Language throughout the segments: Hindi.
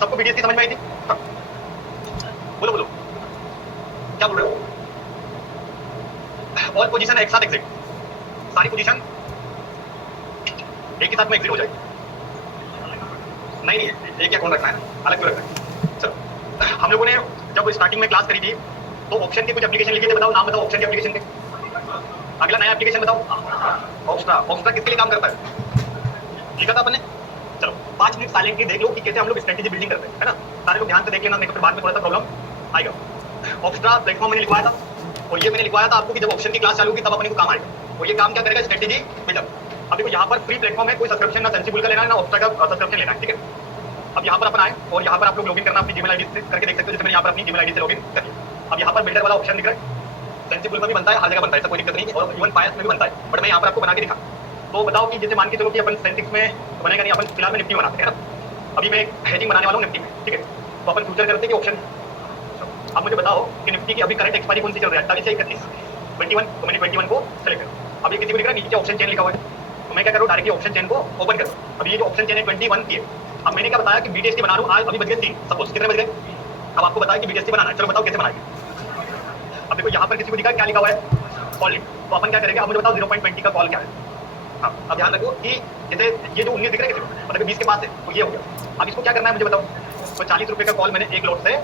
सबको बीटीएस की समझ में आई थी? हाँ। बोलो बोलो क्या बोल रहे हो? ऑल पोजीशन एक साथ एग्जिट, सारी पोजीशन एक ही साथ में एग्जिट हो जाएगी। नहीं नहीं, एक क्या कौन रखना है ना, अलग क्यों रखना है? चलो, हम लोगों ने जब स्टार्टिंग में क्लास करी थी तो ऑप्शन के कुछ एप्लीकेशन लिखे थे, बताओ नाम बताओ ऑप्शन के एप्लीकेशन के। अगला नया एप्लीकेशन बताओ, ऑप्स्ट्रा। ऑप्स्ट्रा किसके लिए काम करता है? लिखा था अपन ने। चलो 5 मिनट साइलेंटली देख लो कि कैसे हम लोग स्ट्रेटेजी बिल्डिंग करते हैं, है ना। सारे लोग ध्यान से देख लेना, नहीं तो फिर बाद में थोड़ा सा प्रॉब्लम आएगा। ऑप्स्ट्रा प्लेटफॉर्म मैंने लिखवाया था, और ये मैंने लिखवाया था आपको कि जब ऑप्शन की क्लास चालू होगी तब अपने को काम आएगा। और ये काम क्या करेगा? Strategy buildup. अब देखो यहाँ पर फ्री प्लेटफॉर्म है, कोई सब्सक्रिप्शन ना सेंसिबल का लेना है ना ऑप्स्ट्रा का सब्सक्रिप्शन लेना है, ठीक है। अब यहाँ पर अपन आए और यहाँ पर आप लोग लॉगिन करना अपनी जीमेल आईडी से करके देख सकते हो, जैसे मैंने यहाँ पर अपनी जीमेल आईडी से लॉगिन कर लिया। अब यहाँ पर बिल्डर वाला ऑप्शन दिख रहा है, सेंसिबल में भी बनता है, हर जगह बनता है, ऐसा कोई दिक्कत नहीं है, और इवन फायर्स में भी बनता है, बट मैं यहाँ पर आपको बना के दिखा। तो बताओ कि जैसे मान के चलो कि अपन सेंसेक्स में बनेगा नहीं, अपन फिलहाल में निफ्टी बनाते हैं ना। अभी मैं एक हेजिंग बनाने वाला हूँ निफ्टी में, ठीक है। तो अपन फ्यूचर करते हैं कि ऑप्शन। अब मुझे बताओ कि निफ्टी की अभी करंट एक्सपायरी कौन सी चल रही है? 28 से 31, 21। तो मैंने 21 को सेलेक्ट करो। अब ये किसी को दिख रहा है नीचे ऑप्शन चेन लिखा हुआ है, तो मैं क्या करूँ? डायरेक्टली ऑप्शन चेन को ओपन करूँ। अभी ये जो ऑप्शन चेन है 21 की है। अब मैंने क्या बताया कि बीटीएसटी बना रहा हूँ, आज अभी बज गए 3, सपोज कितने बज गए? अब आपको बताया कि बीटीएसटी बनाना है, चलो बताओ कैसे बनाएंगे। अब देखो यहाँ पर किसी को दिखा क्या लिखा हुआ है? Call lit. तो अपन क्या करेंगे? अब मुझे बताओ 0.20 का कॉल क्या है? हाँ, अब ध्यान रखो कि जैसे ये जो 19 दिख रहा है किसी को, मतलब 20 के पास है, तो ये हो गया। अब इसको क्या करना है मुझे बताओ? तो 40 रुपए का कॉल मैंने एक लॉट से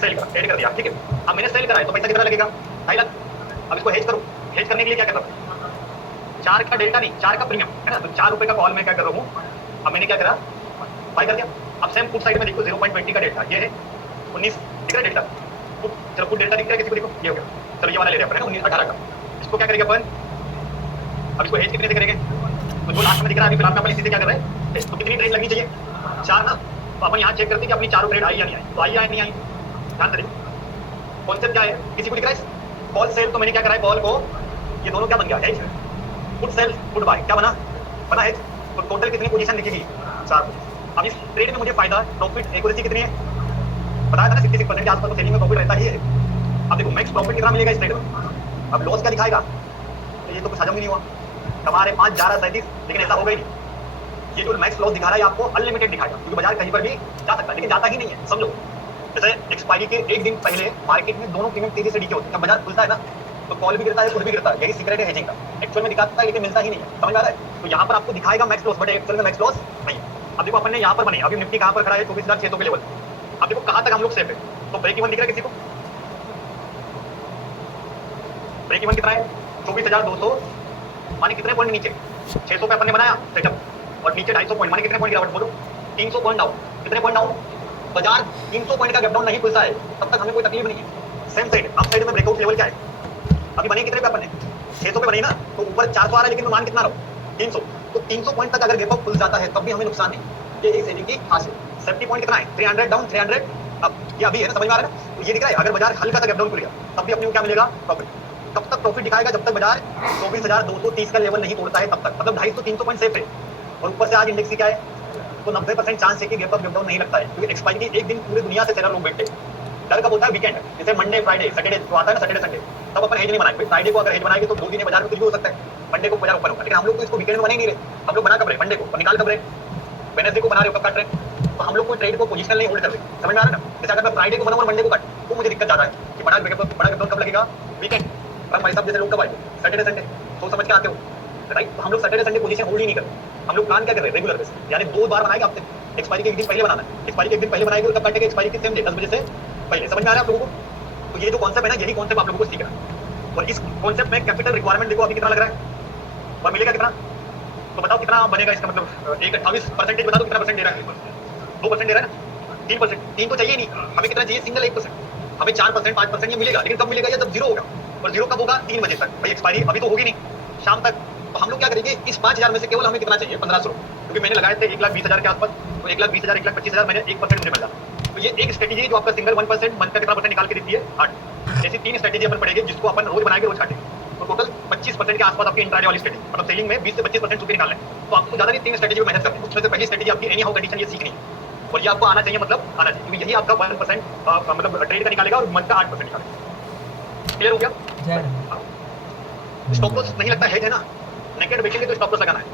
सेल करा, एड कर दिया, ठीक है। अब मैंने सेल करा है तो पैसा कितना लगेगा? 2.5 लाख। अब इसको हेज करो। हेज करने के लिए क्या कर रहा हूँ? 4 का डेल्टा नहीं, 4 का प्रीमियम, है ना। तो 4 रुपए का कॉल मैं क्या कर रहा हूँ? अब मैंने क्या करा? बाय कर दिया। अब सेम पुट साइड में देखो 0.20 का डेल्टा, ये है 19 दिख रहा है डेल्टा। चलो पुट डेल्टा दिख रहा है किसी को? देखो ये हो गया। चलो ये वाला ले रहे हैं अपन, 19 18 का। इसको क्या करेंगे अपन? अब इसको हेज कितने से करेंगे? तो जो लास्ट में दिख रहा है अभी फिलहाल में अपन इसी से क्या कर रहे हैं? तो कितनी ट्रेड लगनी चाहिए? 4 ना। तो अपन यहाँ चेक करते हैं कि अपनी चारों ट्रेड आई या नहीं आई। तो आई या नहीं आई? ध्यान से देखो कॉन्सेप्ट क्या है, किसी को दिख रहा है? Call sell. तो मैंने क्या करा है? कॉल को ये दोनों क्या बन गया? Hedge. Put sell put buy क्या बना? बना हेज। तो टोटल कितनी पोजीशन दिखेगी? 4। अब इस ट्रेड में मुझे फायदा, प्रॉफिट, एक्यूरेसी कितनी है? बताया था ना 66% के आसपास तो सेलिंग में प्रॉफिट रहता ही है। अब देखो मैक्स प्रॉफिट कितना मिलेगा इस ट्रेड में? अब लॉस क्या दिखाएगा? तो ये तो कुछ हजम ही नहीं हुआ। हमारे 5 11 37, लेकिन ऐसा हो गई नहीं। ये जो मैक्स लॉस दिखा रहा है आपको अनलिमिटेड दिखाएगा, क्योंकि बाजार कहीं पर भी जा सकता है, लेकिन जाता ही नहीं है, समझो। जैसे एक्सपायरी के एक दिन पहले मार्केट में दोनों प्रीमियम तेजी से डीके होते हैं। जब बाजार खुलता है ना तो कॉल भी गिरता है, पुट भी गिरता है। यही सीक्रेट है हेजिंग का। एक्चुअल में दिखाता है लेकिन मिलता ही नहीं है, समझ आ रहा है? तो यहाँ पर आपको दिखाएगा मैक्स लॉस, बट एक्चुअल में मैक्स लॉस नहीं। अब देखो अपन ने यहाँ पर बने, अभी निफ्टी कहाँ पर खड़ा है? 24,600 के लेवल। अब देखो कहाँ तक हम लोग सेफ है। तो ब्रेक इवन दिख रहा है किसी को? ब्रेक इवन कितना है? 24,200, माने कितने पॉइंट नीचे? 600 पे अपन ने बनाया सेटअप, और नीचे 250 पॉइंट, माने कितने पॉइंट गिरावट? बोलो 300 पॉइंट डाउन। कितने पॉइंट डाउन? बाजार 300 पॉइंट का गैप डाउन नहीं खुलता है तब तक हमें कोई तकलीफ नहीं है। सेम साइड अप साइड में ब्रेकआउट लेवल क्या है? अभी बने कितने पे अपन ने? 600 पे बनी ना, तो ऊपर 400 आ रहा है, लेकिन मान कितना रहो? 300। तो 300 पॉइंट तक अगर गैप अप खुल जाता है तब भी हमें नुकसान नहीं। ये एक सेलिंग की खासियत। सेफ्टी पॉइंट कितना है? 300 डाउन, 300 अप। ये अभी है ना, समझ में आ रहा है ना? तो ये दिख रहा है अगर बाजार हल्का सा गैप डाउन खुल गया तब भी अपने को क्या मिलेगा? प्रॉफिट। कब तक प्रॉफिट दिखाएगा? जब तक बाजार 24,230 का लेवल नहीं तोड़ता है तब तक, मतलब 250-300 पॉइंट सेफ है। और ऊपर से आज इंडेक्स की क्या है? तो 90% चांस है कि गैप अप गैप डाउन नहीं लगता है, क्योंकि एक्सपायरी के एक दिन पूरी दुनिया से सेलर लोग बैठे। डर कब होता है? वीकेंड, जैसे मंडे फ्राइडे सैटरडे जो आता है ना, सैटरडे संडे, तब अपन हेज नहीं बनाएंगे। फ्राइडे को अगर हेज बनाएंगे तो 2 दिन बाजार में कुछ भी हो सकता है, मंडे को बाजार ओपन होगा। लेकिन हम लोग तो इसको वीकेंड में बना ही नहीं रहे। हम लोग बना कब रहे? मंडे को। और निकाल कब रहे? वेडनेसडे को बना रहे हो, कब काट रहे? तो हम लोग कोई ट्रेड को पोजीशनल नहीं होल्ड कर रहे, समझ में आ रहा है ना? जैसे अगर मैं फ्राइडे को बनाऊं और मंडे को काट, तो मुझे दिक्कत ज्यादा है कि बड़ा गैप डाउन कब लगेगा? वीकेंड। और भाई साहब जैसे लोग कब आए? Saturday Sunday. सोच समझ के आते हो, राइट? तो हम लोग सैटरडे संडे पोजीशन होल्ड ही नहीं करते। हम लोग प्लान क्या कर रहे हैं? रेगुलर बेसिस, यानी 2 बार बनाएंगे हफ्ते। एक्सपायरी के एक दिन पहले बनाना है, एक्सपायरी के एक दिन पहले बनाएंगे और कब काटेंगे? एक्सपायरी के सेम डे 10 बजे से पहले। समझ में आ रहा है आप लोगों को? तो ये जो कॉन्सेप्ट है ना, यही कॉन्सेप्ट आप लोगों को सीखना है। और इस कॉन्सेप्ट में कैपिटल रिक्वायरमेंट देखो अभी कितना लग रहा है और मिलेगा कितना? तो बताओ कितना बनेगा इसका? मतलब एक 28% बता दो कितना परसेंट दे रहा है? 2% दे रहा है ना? 3%। 3 तो चाहिए नहीं हमें, कितना चाहिए? सिंगल 1%। हमें 4% 5% ये मिलेगा, लेकिन कब मिलेगा? ये जब जीरो होगा। और जीरो कब होगा? 3 बजे तक। भाई एक्सपायरी अभी तो होगी नहीं, शाम तक। तो हम लोग क्या करेंगे? इस 5,000 में से केवल हमें कितना चाहिए? 1,500, क्योंकि मैंने लगाए थे 1,20,000 के आसपास। तो 1,20,000 1,25,000 मैंने 1% मुझे मिल जाता। तो ये एक स्ट्रेटेजी है जो आपका सिंगल 1% मंथ का कितना परसेंट निकाल के देती है? 8। ऐसी 3 स्ट्रेटेजी अपन पढ़ेंगे जिसको अपन रोज बनाएंगे, रोज काटेंगे। तो टोटल 25% के आसपास आपकी इंट्राडे वाली स्ट्रेटेजी, मतलब सेलिंग में 20 से 25% चुके निकालना है। तो आपको ज्यादा नहीं 3 स्ट्रेटेजी में मेहनत करनी है। उसमें से पहली स्ट्रेटेजी आपकी एनी हाउ कंडीशन ये सीखनी है, और ये आपको आना चाहिए, मतलब आना चाहिए, क्योंकि यही आपका 1% मतलब ट्रेड का निकालेगा और मंथ का 8% निकालेगा। क्लियर हो गया? स्टॉप लॉस नहीं लगता, हेज है ना। नेकेड बेचेंगे तो स्टॉप लॉस लगाना है,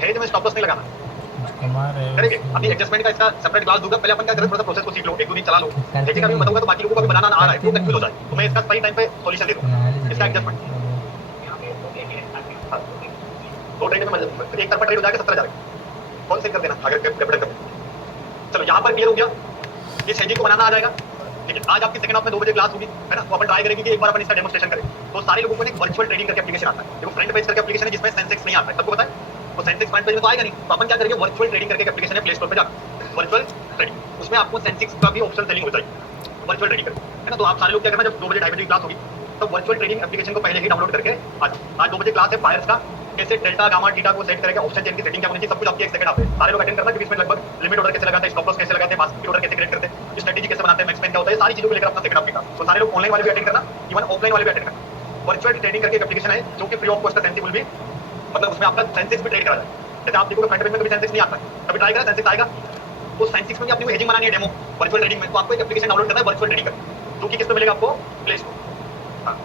हेज में स्टॉप लॉस नहीं लगाना। हमारे करेंगे अभी एडजस्टमेंट का इसका सेपरेट क्लास दूंगा। पहले अपन क्या करें, थोड़ा सा प्रोसेस को सीख लो, एक दो दिन चला लो, करते लेकिन अभी नहीं मैं बताऊंगा तो बाकी लोगों को अभी बनाना ना आ रहा है करते तो कंफ्यूज नहीं हो जाए, तो मैं इसका सही टाइम पे सॉल्यूशन दे दूंगा नॉलेज इसका रहेगा एडजस्टमेंट। चलो। हाँ, दो ट्रेड में एक तरफा ट्रेड हो जाएगा 70,000, कौन से कर देना अगर कैपिटल कर। चलो यहाँ पर क्लियर हो गया, ये हेजिंग को बनाना आ जाएगा। ठीक है, आज आपकी सेकंड हाफ में 2 बजे क्लास होगी, है ना, तो अपन ट्राई करेंगे कि एक बार अपन इसका डेमोस्ट्रेशन करें। तो सारे लोगों को एक वर्चुअल ट्रेडिंग करके एप्लीकेशन आता है, देखो फ्रंट पेज करके एप्लीकेशन है जिसमें सेंसेक्स नहीं आता है, सबको पता है। तो सेंसेक्स फ्रंट पेज में तो आएगा नहीं, तो अपन क्या करेंगे, वर्चुअल ट्रेडिंग करके एप्लीकेशन है, प्ले स्टोर पे जाना वर्चुअल ट्रेडिंग, उसमें आपको सेंसेक्स का भी ऑप्शन सेलिंग हो जाएगी वर्चुअल ट्रेडिंग करके, है ना। तो आप सारे लोग क्या करना, जब 2 बजे 2:30 बजे की क्लास होगी तो वर्चुअल ट्रेडिंग एप्लीकेशन को पहले ही डाउनलोड करके आ जाओ। आज 2 बजे क्लास है बायर्स का, कैसे डेल्टा गामा थीटा को सेट करेंगे, ऑप्शन चेन की सेटिंग क्या होनी चाहिए, सब कुछ आपकी एक सेकंड आप सारे लोग अटेंड करना, क्योंकि इसमें लगभग लिमिट ऑर्डर कैसे लगाते हैं, स्टॉप लॉस कैसे लगाते हैं, बास्केट ऑर्डर कैसे क्रिएट करते हैं, स्ट्रेटजी कैसे बनाते हैं, मैक्स पेन क्या होता है, सारी चीजों को लेकर अपना सेकंड आपकी क्लास। तो सारे लोग ऑनलाइन वाले भी अटेंड करना, इवन ऑफलाइन वाले भी अटेंड करना। वर्चुअल ट्रेडिंग करके एक एप्लीकेशन है जो कि फ्री ऑफ कॉस्ट सेंसिबल भी, मतलब उसमें आपका सेंसेक्स भी ट्रेड करा जाए। जैसे आप देखोगे फ्रंट पेज में कभी सेंसेक्स नहीं आता है, कभी ट्राई करा सेंसेक्स आएगा, तो सेंसेक्स में भी अपनी हेजिंग बनानी है डेमो वर्चुअल ट्रेडिंग में, तो आपको एक एप्लीकेशन डाउनलोड करना है वर्चुअल ट्रेडिंग का, जो कि किस पे मिलेगा आपको, प्ले स्टोर,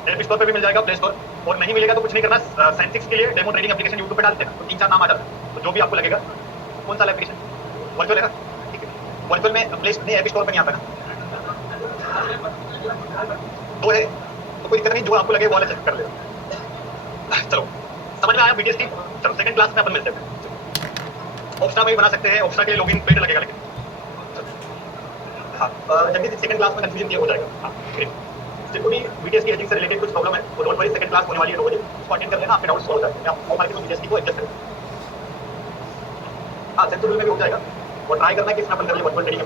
ऐप स्टोर पे भी मिल जाएगा, प्ले स्टोर। और नहीं मिलेगा तो कुछ नहीं करना, सेंसेक्स के लिए डेमो ट्रेडिंग एप्लीकेशन यूट्यूब पे डालते हैं, तो 3-4 नाम आ जाता है, तो जो भी आपको लगेगा। कौन सा एप्लीकेशन वर्चुअल है ना, ठीक है, वर्चुअल में प्ले नहीं, ऐप स्टोर पे नहीं आता ना, तो है तो कोई दिक्कत नहीं, जो आपको लगे वो वाला चेक कर लेना। चलो समझ में आया बीटीएस की। चलो सेकंड क्लास में अपन मिलते हैं। ऑप्शा में भी बना सकते हैं, ऑप्शा के लिए लॉगिन पेड लगेगा, लेकिन हाँ जल्दी से सेकंड क्लास में कंफ्यूजन क्लियर हो जाएगा। हाँ ग्रेट, जिनको भी बीटीएस की हेजिंग से रिलेटेड कुछ प्रॉब्लम है वो डोंट वरी, सेकंड क्लास होने वाली है 2 बजे, उसको अटेंड कर लेना, आपके डाउट सॉल्व हो जाएंगे। आप और मार्केट में बीटीएस को एडजस्ट करें, हाँ सेंसिबल में भी हो जाएगा। और ट्राई करना है कि इसमें अपन करिए वर्चुअल ट्रेडिंग